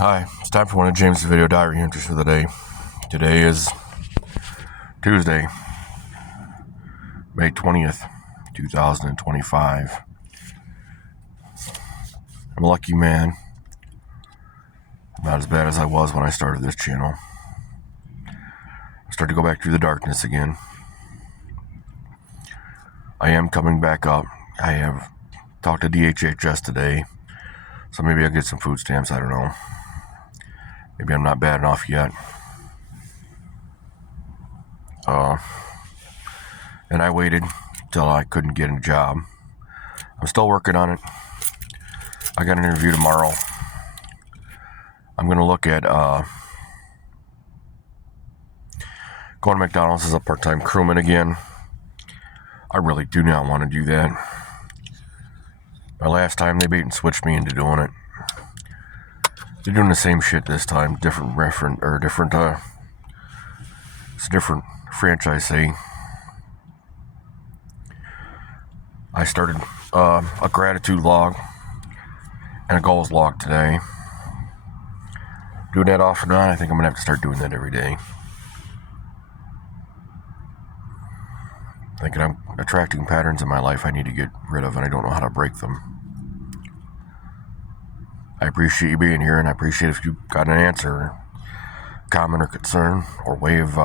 Hi, it's time for one of James' video diary entries for the day. Today is Tuesday, May 20th, 2025. I'm a lucky man. I'm not as bad as I was when I started this channel. I started to go back through the darkness again. I am coming back up. I have talked to DHHS today, so maybe I'll get some food stamps, I don't know. Maybe I'm not bad enough yet. And I waited till I couldn't get a job. I'm still working on it. I got an interview tomorrow. I'm going to look at going to McDonald's as a part-time crewman again. I really do not want to do that. My last time, they bait and switched me into doing it. They're doing the same shit this time. It's a different franchise, say. I started a gratitude log and a goals log today. Doing that off and on, I think I'm going to have to start doing that every day. Thinking I'm attracting patterns in my life I need to get rid of, and I don't know how to break them. I appreciate you being here, and I appreciate if you got an answer, comment, or concern, or way of,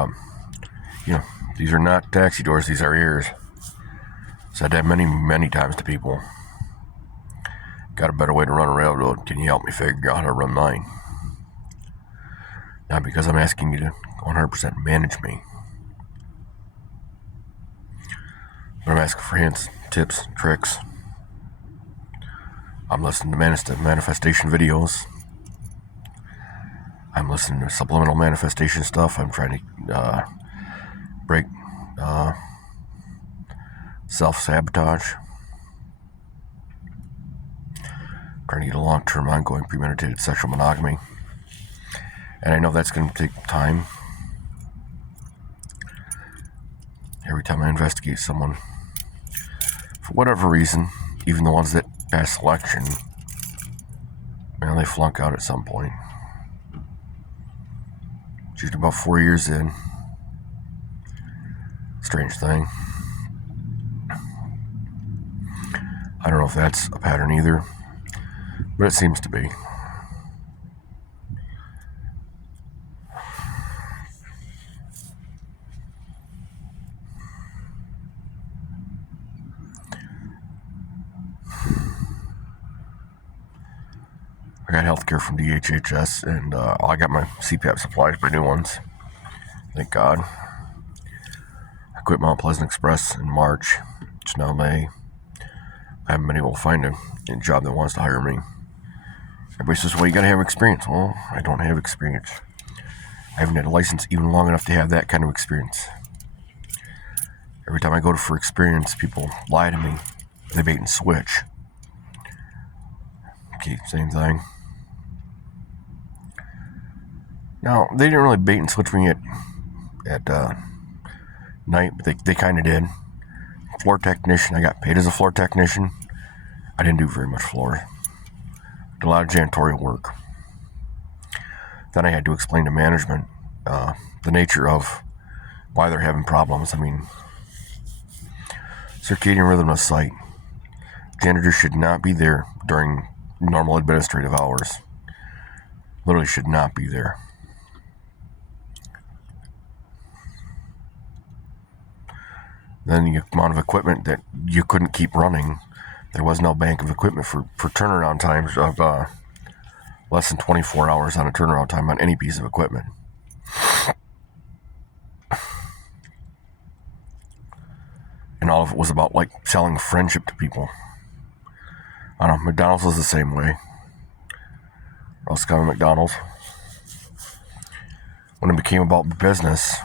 these are not taxi doors, these are ears. Said that many times to people. Got a better way to run a railroad. Can you help me figure out how to run mine? Not because I'm asking you to 100% manage me. But I'm asking for hints, tips, tricks. I'm listening to manifestation videos. I'm listening to subliminal manifestation stuff. I'm trying to break self-sabotage. Trying to get a long-term, ongoing, premeditated sexual monogamy. And I know that's going to take time. Every time I investigate someone, for whatever reason, even the ones that pass selection, they flunk out at some point. It's usually about 4 years in. Strange thing. I don't know if that's a pattern either, but it seems to be. I got healthcare from DHHS, and I got my CPAP supplies, my new ones. Thank God. I quit Mount Pleasant Express in March. It's now May. I haven't been able to find a job that wants to hire me. Everybody says, well, you gotta have experience. Well, I don't have experience. I haven't had a license even long enough to have that kind of experience. Every time I go for experience, people lie to me. They bait and switch. Okay, same thing. Now, they didn't really bait and switch me at night, but they kind of did. Floor technician, I got paid as a floor technician. I didn't do very much floor. Did a lot of janitorial work. Then I had to explain to management the nature of why they're having problems. I mean, circadian rhythm of sight. Janitors should not be there during normal administrative hours. Literally should not be there. Then the amount of equipment that you couldn't keep running. There was no bank of equipment for turnaround times of less than 24 hours on a turnaround time on any piece of equipment. And all of it was about selling friendship to people. I don't know, McDonald's was the same way. Ross County McDonald's. When it became about business,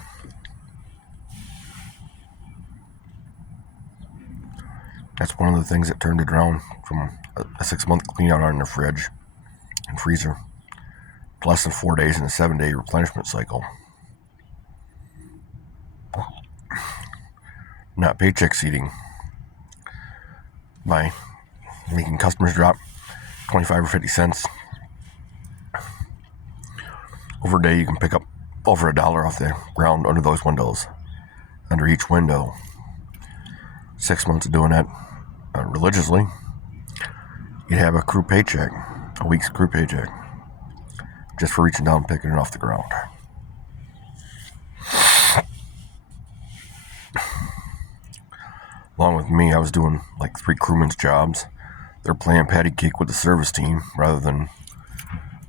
that's one of the things that turned it around from a 6-month clean out on their fridge and freezer to less than 4 days in a 7-day replenishment cycle. Not paycheck seating. By making customers drop 25 or 50 cents Over a day, you can pick up over $1 off the ground under those windows, under each window. 6 months of doing that religiously, you'd have a crew paycheck, a week's crew paycheck, just for reaching down and picking it off the ground. Along with me, I was doing like 3 crewmen's jobs. They're playing patty cake with the service team rather than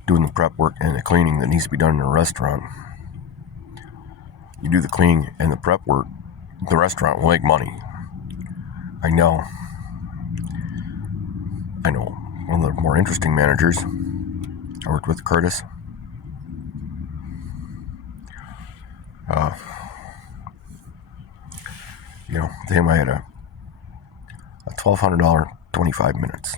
doing the prep work and the cleaning that needs to be done in a restaurant. You do the cleaning and the prep work, the restaurant will make money. I know. One of the more interesting managers I worked with, Curtis. With him I had a $1,200 25 minutes.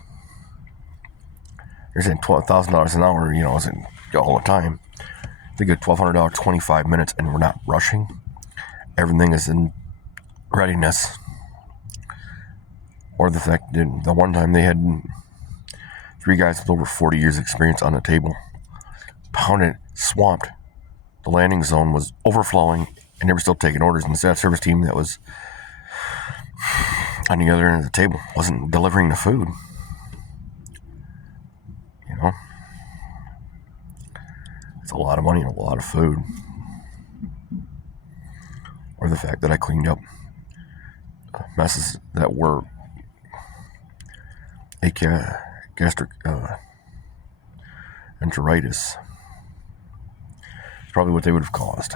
You're saying $12,000 an hour, isn't all the time. They get $1,200 25 minutes, and we're not rushing. Everything is in readiness. Or the fact that the one time they had 3 guys with over 40 years experience on the table, pounded, swamped. The landing zone was overflowing, and they were still taking orders. And the staff service team that was on the other end of the table wasn't delivering the food. It's a lot of money and a lot of food. Or the fact that I cleaned up messes that were gastric enteritis. It's probably what they would have caused.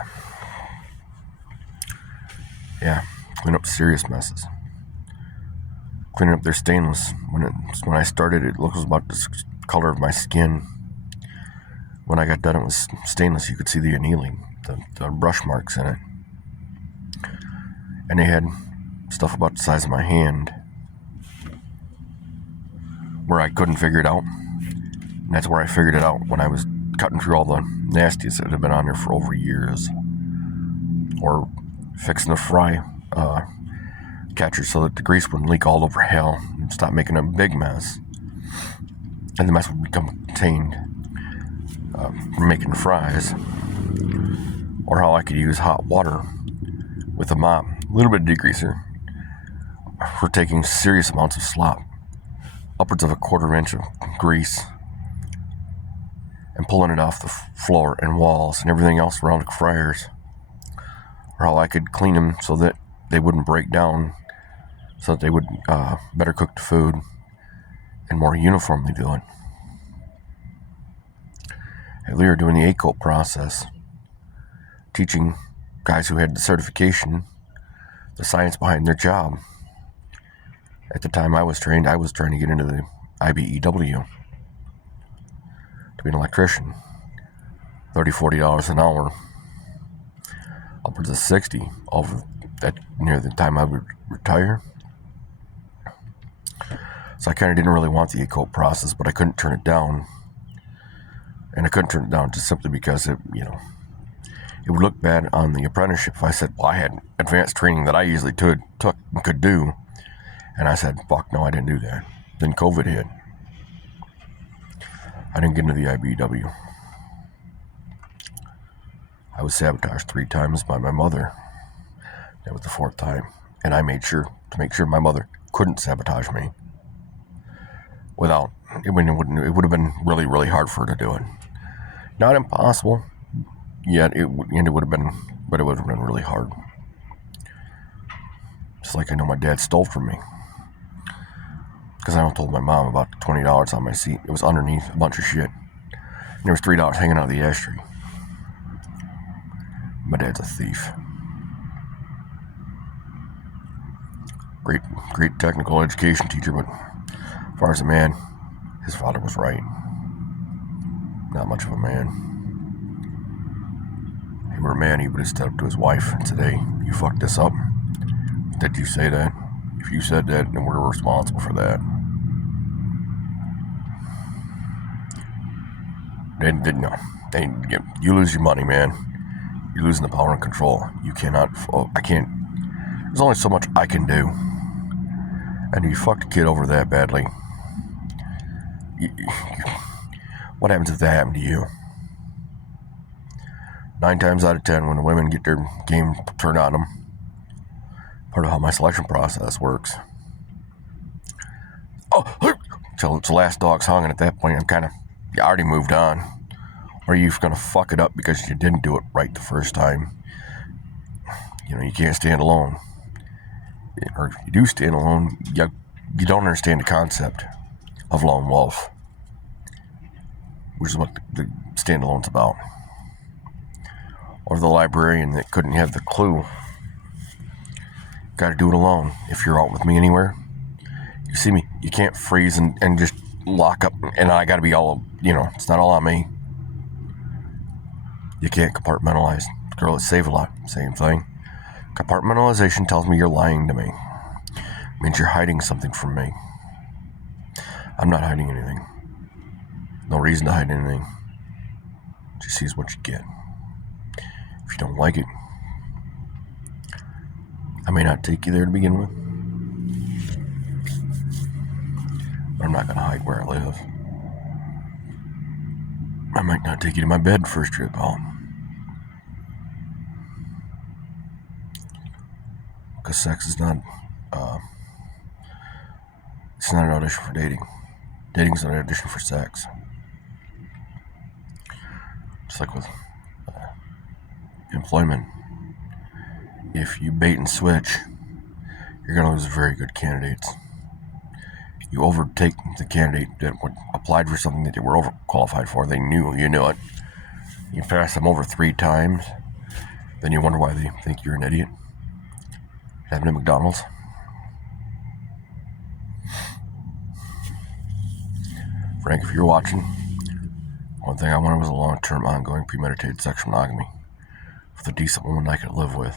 Yeah, clean up serious messes. Cleaning up their stainless. When I started, it looked about the color of my skin. When I got done, it was stainless. You could see the annealing, the brush marks in it. And they had stuff about the size of my hand where I couldn't figure it out. And that's where I figured it out, when I was cutting through all the nasties that had been on there for over years. Or fixing the fry catcher so that the grease wouldn't leak all over hell and stop making a big mess. And the mess would become contained from making fries. Or how I could use hot water with a mop, a little bit of degreaser, for taking serious amounts of slop, upwards of a 1/4 inch of grease, and pulling it off the floor and walls and everything else around the fryers. Or how I could clean them so that they wouldn't break down, so that they would better cook the food and more uniformly do it. And we were doing the ACOP process, teaching guys who had the certification the science behind their job. At the time I was trying to get into the IBEW to be an electrician. $30-$40 an hour, upwards of $60 over that near the time I would retire. So I kind of didn't really want the ACOP process, but I couldn't turn it down. And I couldn't turn it down just simply because it would look bad on the apprenticeship if I said, well, I had advanced training that I usually took and could do. And I said, fuck no, I didn't do that. Then COVID hit. I didn't get into the IBEW. I was sabotaged 3 times by my mother. That was the 4th time. And I made sure to make sure my mother couldn't sabotage me. It would have been really, really hard for her to do it. Not impossible, yet it would have been, but it would have been really hard. Just like I know my dad stole from me. Because I told my mom about the $20 on my seat. It was underneath a bunch of shit. And there was $3 hanging out of the ashtray. My dad's a thief. Great technical education teacher, but as far as a man, his father was right. Not much of a man. If he were a man, he would have stepped up to his wife and said, hey, you fucked this up. Did you say that? If you said that, then we're responsible for that. You lose your money, man. You're losing the power and control. You cannot, there's only so much I can do. And if you fucked a kid over that badly, what happens if that happened to you? 9 times out of 10, when the women get their game turned on them, part of how my selection process works. Till it's the last dog's hung, and at that point, you already moved on. Or you're going to fuck it up because you didn't do it right the first time. You can't stand alone. Or if you do stand alone, you don't understand the concept of lone wolf, which is what the standalone's about. Or the librarian that couldn't have the clue. Got to do it alone. If you're out with me anywhere, you see me, you can't freeze and just lock up, and I got to be all, it's not all on me. You can't compartmentalize. Girl at Save-A-Lot, same thing. Compartmentalization tells me you're lying to me. It means you're hiding something from me. I'm not hiding anything. No reason to hide anything. Just sees what you get. If you don't like it, I may not take you there to begin with. But I'm not going to hide where I live. I might not take you to my bed first trip home. Because sex is not, it's not an audition for dating. Dating's not an audition for sex. Just like with employment. If you bait and switch, you're going to lose very good candidates. You overtake the candidate that applied for something that they were overqualified for. They knew you knew it. You pass them over 3 times, then you wonder why they think you're an idiot. Happened at McDonald's. Frank, if you're watching, one thing I wanted was a long-term, ongoing, premeditated sexual monogamy with a decent woman I could live with.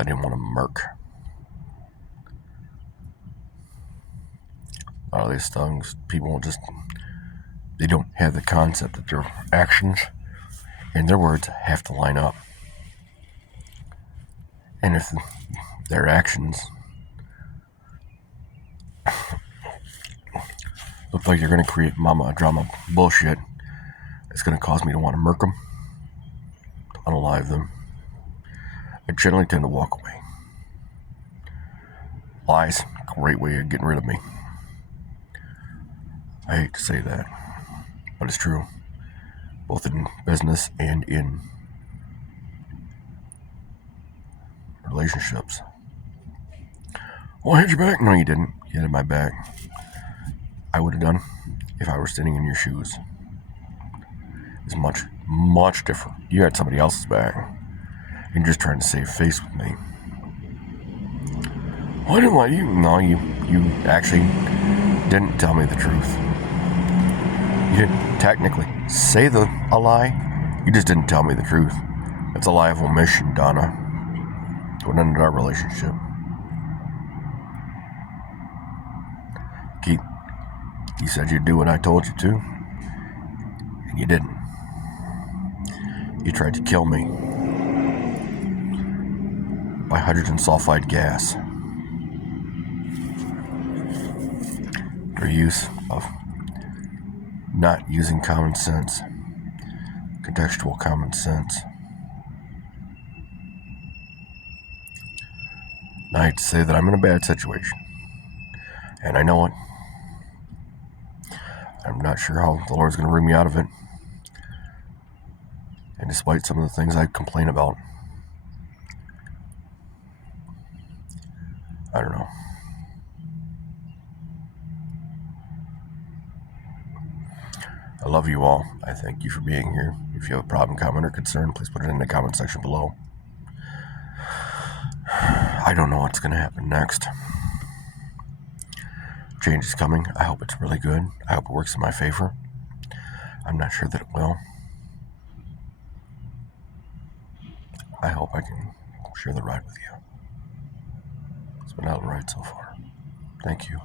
I didn't want to murk. A lot of these things, people they don't have the concept that their actions and their words have to line up. And if their actions look like they're going to create mama drama bullshit, it's going to cause me to want to murk them, to unalive them. I generally tend to walk away. Lies, great way of getting rid of me. I hate to say that, but it's true, both in business and in relationships. Well, I had your back. No, you didn't. You had my back. I would have done if I were standing in your shoes. It's much, much different. You had somebody else's back. You're just trying to save face with me. Well, I didn't lie to you. No, you actually didn't tell me the truth. You didn't technically say a lie. You just didn't tell me the truth. That's a lie of omission, Donna. It would end our relationship. Keith, you said you'd do what I told you to, and you didn't. You tried to kill me by hydrogen sulfide gas. Their use of not using common sense, contextual common sense. And I hate to say that I'm in a bad situation, and I know it. I'm not sure how the Lord's going to bring me out of it. And despite some of the things I complain about, I don't know. I love you all. I thank you for being here. If you have a problem, comment, or concern, please put it in the comment section below. I don't know what's going to happen next. Change is coming. I hope it's really good. I hope it works in my favor. I'm not sure that it will. I hope I can share the ride with you. It's been all right so far. Thank you.